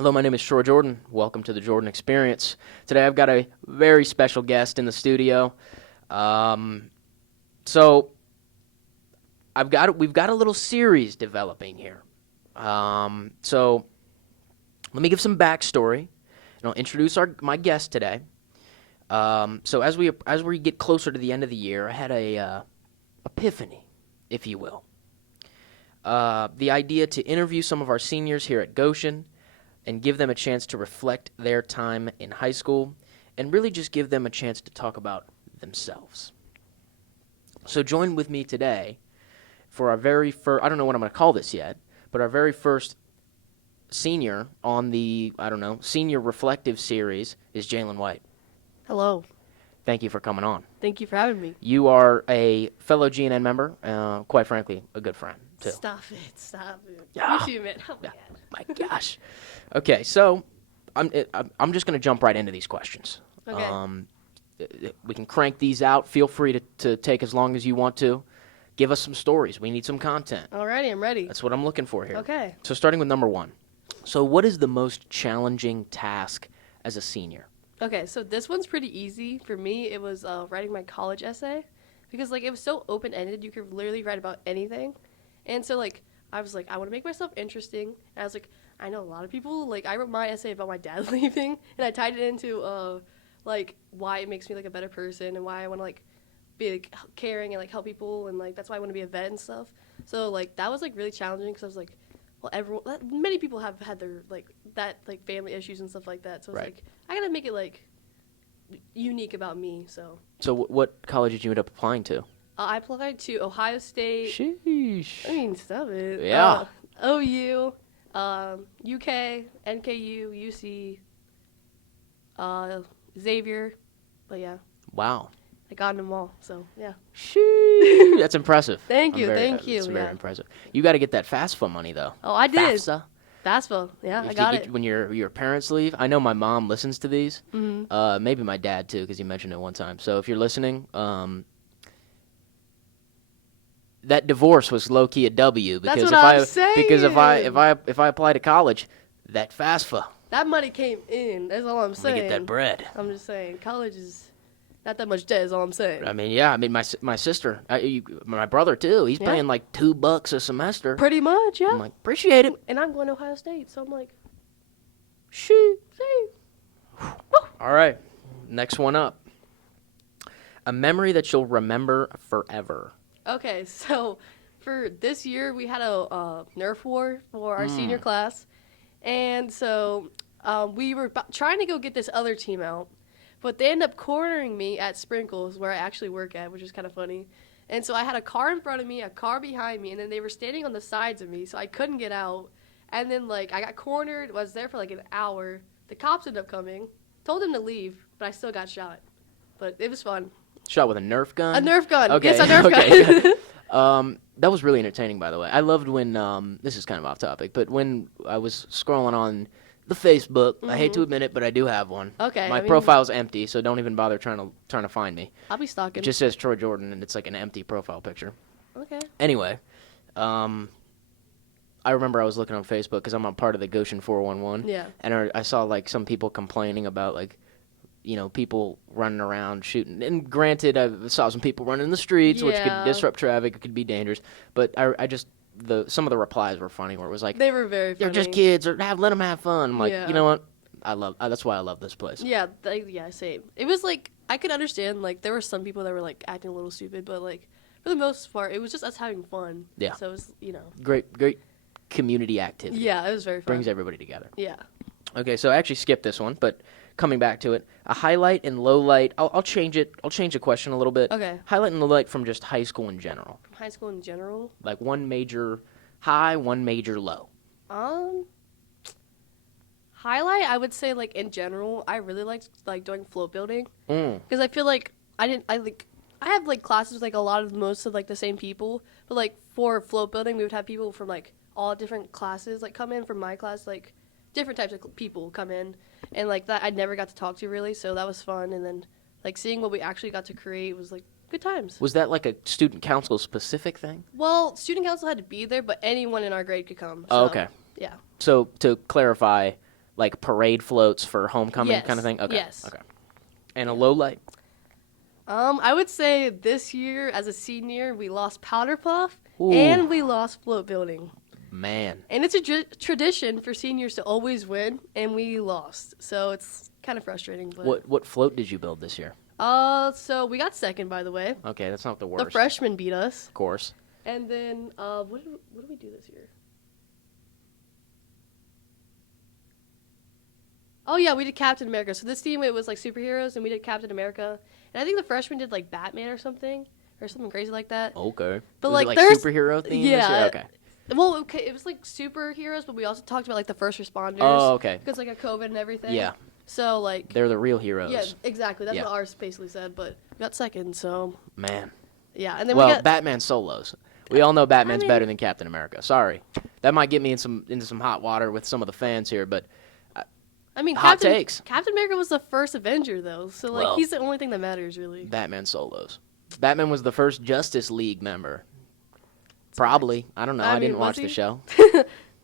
Hello, my name is Troy Jordan. Welcome to the Jordan Experience. Today I've got a very special guest in the studio. So we've got a little series developing here. So let me give some backstory, and I'll introduce my guest today. So as we get closer to the end of the year, I had a epiphany, if you will. The idea to interview some of our seniors here at Goshen and give them a chance to reflect their time in high school and really just give them a chance to talk about themselves. So join with me today for our very first, I don't know what I'm going to call this yet, but our very first senior on the, senior reflective series is Jaylin White. Hello. Thank you for coming on. Thank you for having me. You are a fellow GNN member, quite frankly, a good friend, too. Stop it. Ah. You too, man. Oh, my God. My gosh. Okay, so I'm just going to jump right into these questions. Okay. We can crank these out. Feel free to take as long as you want to. Give us some stories. We need some content. Alrighty, I'm ready. That's what I'm looking for here. Okay. So starting with number one. So what is the most challenging task as a senior? Okay, so this one's pretty easy. For me, it was writing my college essay because, it was so open-ended. You could literally write about anything. And so, I was I want to make myself interesting. And I was I know a lot of people, I wrote my essay about my dad leaving, and I tied it into, why it makes me, a better person and why I want to, be, caring and, help people, and, that's why I want to be a vet and stuff. So, that was, really challenging because I was many people have had their, family issues and stuff like that. So, right. I got to make it, unique about me, so. So what college did you end up applying to? I applied to Ohio State. Sheesh. I mean, stop it. Yeah. OU, UK, NKU, UC, Xavier, but yeah. Wow. I got them all, so yeah. Sheesh. That's impressive. Thank you. That's very impressive. You got to get that FAFSA money, though. Oh, I did. FAFSA? FAFSA, yeah, I got it. When your parents leave, I know my mom listens to these. Mm-hmm. Maybe my dad, too, because he mentioned it one time. So if you're listening, that divorce was low key a W because That's what I'm saying. Because if I apply to college, that FAFSA. That money came in. That's all I'm saying. Get that bread. I'm just saying, college is not that much debt. Is all I'm saying. I mean, yeah. I mean, my sister, my brother too. He's paying $2 a semester. Pretty much, yeah. I'm appreciate it. And I'm going to Ohio State, so I'm shoot. All right, next one up. A memory that you'll remember forever. Okay, so for this year, we had a Nerf war for our senior class. And so we were trying to go get this other team out, but they ended up cornering me at Sprinkles, where I actually work at, which is kind of funny. And so I had a car in front of me, a car behind me, and then they were standing on the sides of me, so I couldn't get out. And then, I got cornered, was there for, an hour. The cops ended up coming, told them to leave, but I still got shot. But it was fun. Shot with a Nerf gun? A Nerf gun. Okay. Yes, a Nerf gun. That was really entertaining, by the way. I loved when, this is kind of off topic, but when I was scrolling on the Facebook, I hate to admit it, but I do have one. Okay. My profile's empty, so don't even bother trying to find me. I'll be stalking. It just says Troy Jordan, and it's an empty profile picture. Okay. Anyway, I remember I was looking on Facebook because I'm a part of the Goshen 411. Yeah. And I saw, some people complaining about, people running around shooting. And granted, I saw some people running in the streets, which could disrupt traffic. It could be dangerous. But I just, some of the replies were funny, where it was they were very funny. They're just kids, or let them have fun. I'm like, Yeah. you know what? That's why I love this place. Yeah, same. It was I could understand, there were some people that were, acting a little stupid, but, for the most part, it was just us having fun. Yeah. So it was, Great community activity. Yeah, it was very fun. Brings everybody together. Yeah. Okay, so I actually skipped this one, but coming back to it, a highlight and low light. I'll change it. I'll change the question a little bit. Okay. Highlight and low light from just high school in general. From high school in general? One major high, one major low. Highlight, I would say, in general, I really liked, doing float building. Because I feel I have, classes with, most of, the same people. But, for float building, we would have people from, all different classes, come in from my class, different types of people come in. And, that I never got to talk to, really. So that was fun. And then, seeing what we actually got to create was, good times. Was that, a student council specific thing? Well, student council had to be there, but anyone in our grade could come. So, Oh, okay. Yeah. So, to clarify, like parade floats for homecoming Yes. kind of thing? Okay. Yes. Okay. And a low light? I would say this year as a senior, we lost powder puff Ooh. and we lost float building. Man. And it's a tradition for seniors to always win, and we lost. So it's kind of frustrating. But What float did you build this year? so we got second, by the way. Okay, that's not the worst. The freshmen beat us. Of course. And then what did we do this year? Oh yeah, we did Captain America. So this team, it was like superheroes, and we did Captain America. And I think the freshmen did like Batman or something crazy like that. Okay. But Was like it like there's superhero theme this yeah. year? Okay. Well, okay, it was like superheroes, but we also talked about like the first responders. Oh, okay. Because like of COVID and everything. Yeah. So like. They're the real heroes. Yeah, exactly. That's Yeah. what ours basically said. But we got second, so. Man. Yeah, and then Well, we got. Batman solos. We all know Batman's I mean- better than Captain America. Sorry. That might get me into some hot water with some of the fans here, but I mean, hot takes. Captain America was the first Avenger, though, so like Well- he's the only thing that matters, really. Batman solos. Batman was the first Justice League member. Probably. I don't know. I mean, didn't was watch the he? show.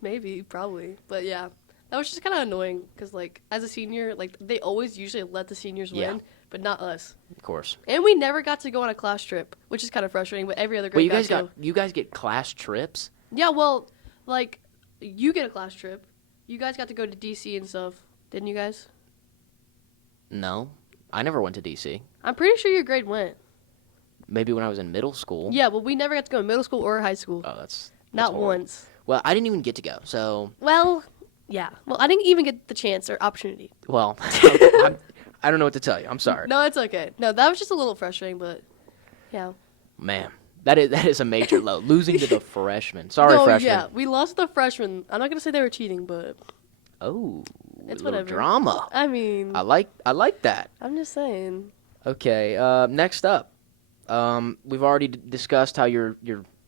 Maybe, probably, but yeah, that was just kind of annoying because like as a senior, like they always usually let the seniors Yeah. win, but not us. Of course. And we never got to go on a class trip, which is kind of frustrating. But every other grade Well, got you guys get class trips? Yeah, well, like you get a class trip. You guys got to go to DC and stuff, didn't you guys? No. I never went to DC. I'm pretty sure your grade went. Maybe when I was in middle school. Yeah, well, we never got to go in middle school or high school. Oh, that's Not horrible. once. Well, I didn't even get to go. So, Well, yeah. Well, I didn't even get the chance or opportunity. well, I don't know what to tell you. I'm sorry. No, it's okay. No, that was just a little frustrating, but yeah. Man, that is a major low. Losing to the freshmen. Sorry, No, freshmen. yeah, we lost the freshmen. I'm not gonna say they were cheating, but Oh, It's a little whatever. drama. I mean, I like that. I'm just saying. Okay, next up, we've already discussed how you're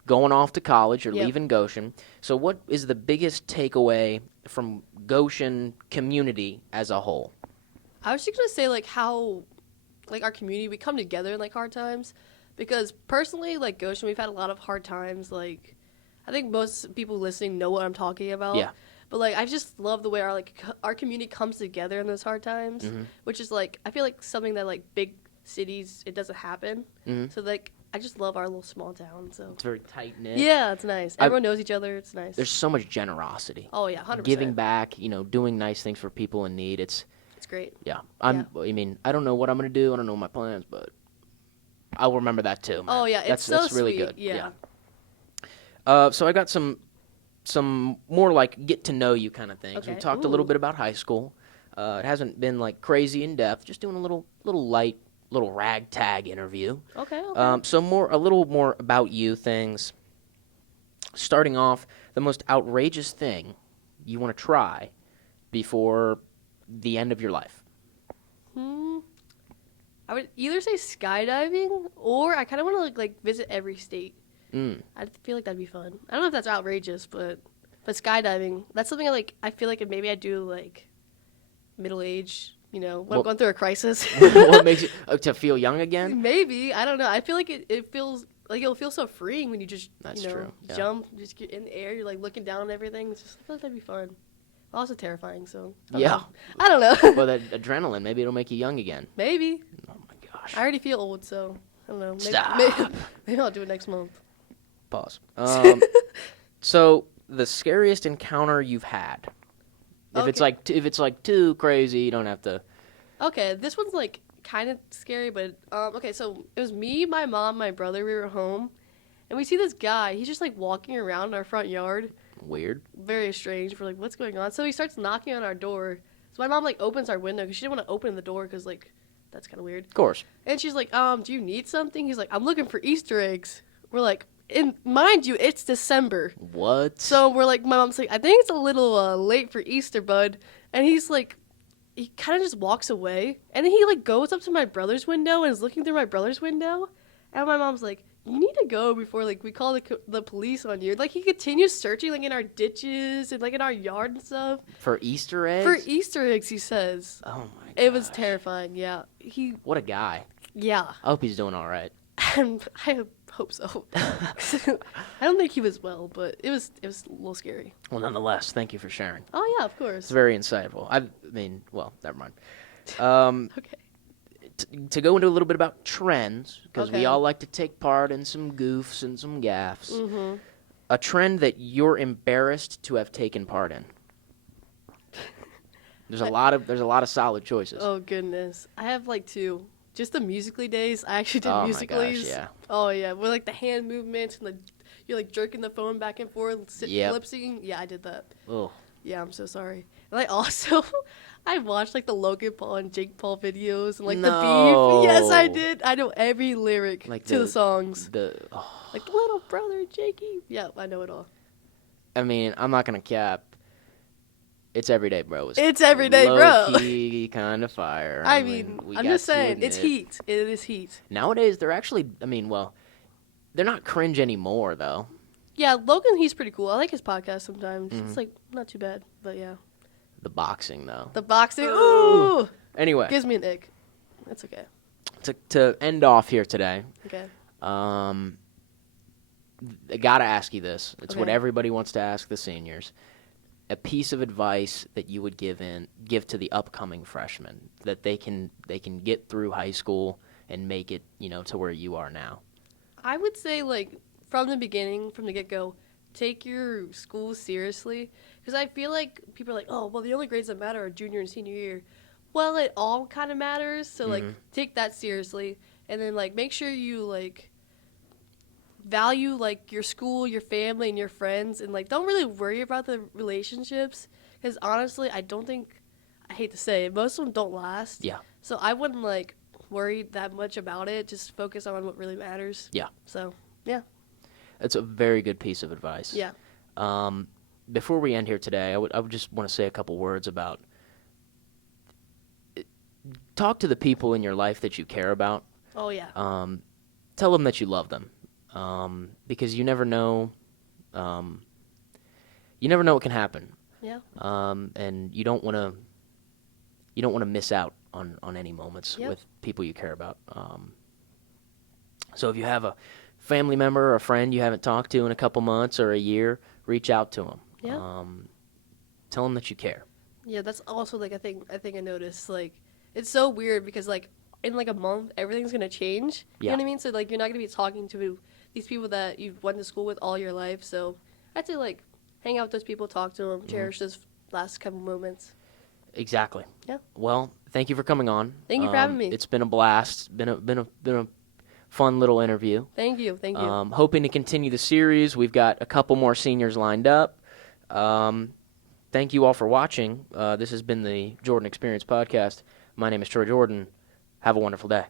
going off to college. You're Yep. leaving Goshen. So, what is the biggest takeaway from Goshen community as a whole? I was just gonna say like how, like our community, we come together in like hard times, because personally, like Goshen, we've had a lot of hard times. Like, I think most people listening know what I'm talking about. Yeah. But like, I just love the way our community comes together in those hard times, Mhm. which is like I feel like something that like big cities it doesn't happen. Mhm. So like I just love our little small town. So It's very tight knit. yeah, it's nice. Everyone knows each other. It's nice. There's so much generosity. Oh yeah, 100%. Giving back, doing nice things for people in need. It's great. yeah. I mean, I don't know what I'm gonna do. I don't know my plans, but I'll remember that too. Man. Oh yeah, it's that's really sweet. good. Yeah. So I got some more like get to know you kind of things. We Okay. talked a little Ooh. bit about high school. It hasn't been like crazy in depth. Just doing a little light, little ragtag interview. Okay. Okay. So a little more about you things. Starting off, the most outrageous thing you want to try before the end of your life. I would either say skydiving or I kind of want to like visit every state. Mm. I feel like that'd be fun. I don't know if that's outrageous, but skydiving, that's something I feel like maybe I do like middle age, when Well- I'm going through a crisis. What makes you to feel young again? Maybe, I don't know. I feel like it feels like it'll feel so freeing when you just That's true, yeah. jump, just get in the air, you're like looking down on everything. It's just I feel like that'd be fun. Also terrifying, so Yeah. I don't know. Well, that adrenaline, maybe it'll make you young again. Maybe. Oh my gosh. I already feel old, so I don't know. Maybe, Stop. maybe I'll do it next month. Pause. So the scariest encounter you've had. If it's like too crazy, you don't have to. Okay, this one's like kind of scary, but okay, so it was me, my mom, my brother. We were home, and we see this guy. He's just like walking around our front yard. Weird. Very strange. We're like, what's going on? So he starts knocking on our door. So my mom like opens our window because she didn't want to open the door because like that's kind of weird. Of course. And she's like, do you need something? He's like, I'm looking for Easter eggs. We're like, and mind you, it's December. What? So we're like, my mom's like, I think it's a little late for Easter, bud. And he's like, he kind of just walks away. And then he like goes up to my brother's window and is looking through my brother's window. And my mom's like, you need to go before like we call the police on you. Like he continues searching like in our ditches and like in our yard and stuff. For Easter eggs? For Easter eggs, he says. Oh my god. It was terrifying, yeah. What a guy. Yeah. I hope he's doing all right. And I hope so. I don't think he was well, but it was a little scary. Well, nonetheless, thank you for sharing. Oh yeah, of It's course. very insightful. Well, never mind. Okay. To go into a little bit about trends, because we Okay. all like to take part in some goofs and some gaffes. Mm-hmm. A trend that you're embarrassed to have taken part in. There's a lot of solid choices. Oh goodness, I have like two. Just the Musically days. I actually did Oh my Musicallys. gosh, yeah. Oh yeah, with like the hand movements and you're like jerking the phone back and forth, Yep. lip syncing. Yeah, I did that. Oh, Yeah, I'm so sorry. And I also, I watched like the Logan Paul and Jake Paul videos and like the beef. Yes, I No. did. I know every lyric Like to the songs. oh. Like little brother Jakey. Yeah, I know it all. I mean, I'm not gonna cap. It's everyday, bro. It's everyday, bro. Low-key kind of fire. I mean, we I'm got just to saying, it's admit. heat. It is heat. Nowadays, they're actually. I mean, well, they're not cringe anymore, though. Yeah, Logan, he's pretty cool. I like his podcast sometimes. Mhm. It's like not too bad, but yeah. The boxing, though. The boxing, Ooh. ooh, Anyway, gives me an ick. That's okay. to end off here today, Okay. I gotta ask you this. It's what Okay. everybody wants to ask the seniors. A piece of advice that you would give to the upcoming freshmen that they can get through high school and make it, to where you are now. I would say, like, from the beginning, from the get-go, take your school seriously. Because I feel like people are like, oh, well, the only grades that matter are junior and senior year. Well, it all kind of matters. So, like, take that seriously. And then, like, make sure you, like, value, like, your school, your family, and your friends. And, like, don't really worry about the relationships. Because, honestly, I hate to say it, most of them don't last. Yeah. So I wouldn't, like, worry that much about it. Just focus on what really matters. Yeah. So, yeah. That's a very good piece of advice. Yeah. Before we end here today, I would just want to say a couple words about talk to the people in your life that you care about. Oh, yeah. Tell them that you love them, because you never know. You never know what can happen. Yeah. And you don't want to miss out on any moments Yep. with people you care about. So if you have a family member or a friend you haven't talked to in a couple months or a year, reach out to them. Yeah. Tell them that you care. Yeah, that's also, like, I think I noticed, like, it's so weird because, like, in, like, a month, everything's going to change. You Yeah. know what I mean? So, like, you're not going to be talking to these people that you've went to school with all your life. So I'd say, like, hang out with those people, talk to them, cherish those last couple moments. Exactly. Yeah. Well, thank you for coming on. Thank you for having me. It's been a blast. Been a fun little interview. Thank you. Thank you. Hoping to continue the series. We've got a couple more seniors lined up. Thank you all for watching. This has been the Jordan Experience Podcast. My name is Troy Jordan. Have a wonderful day.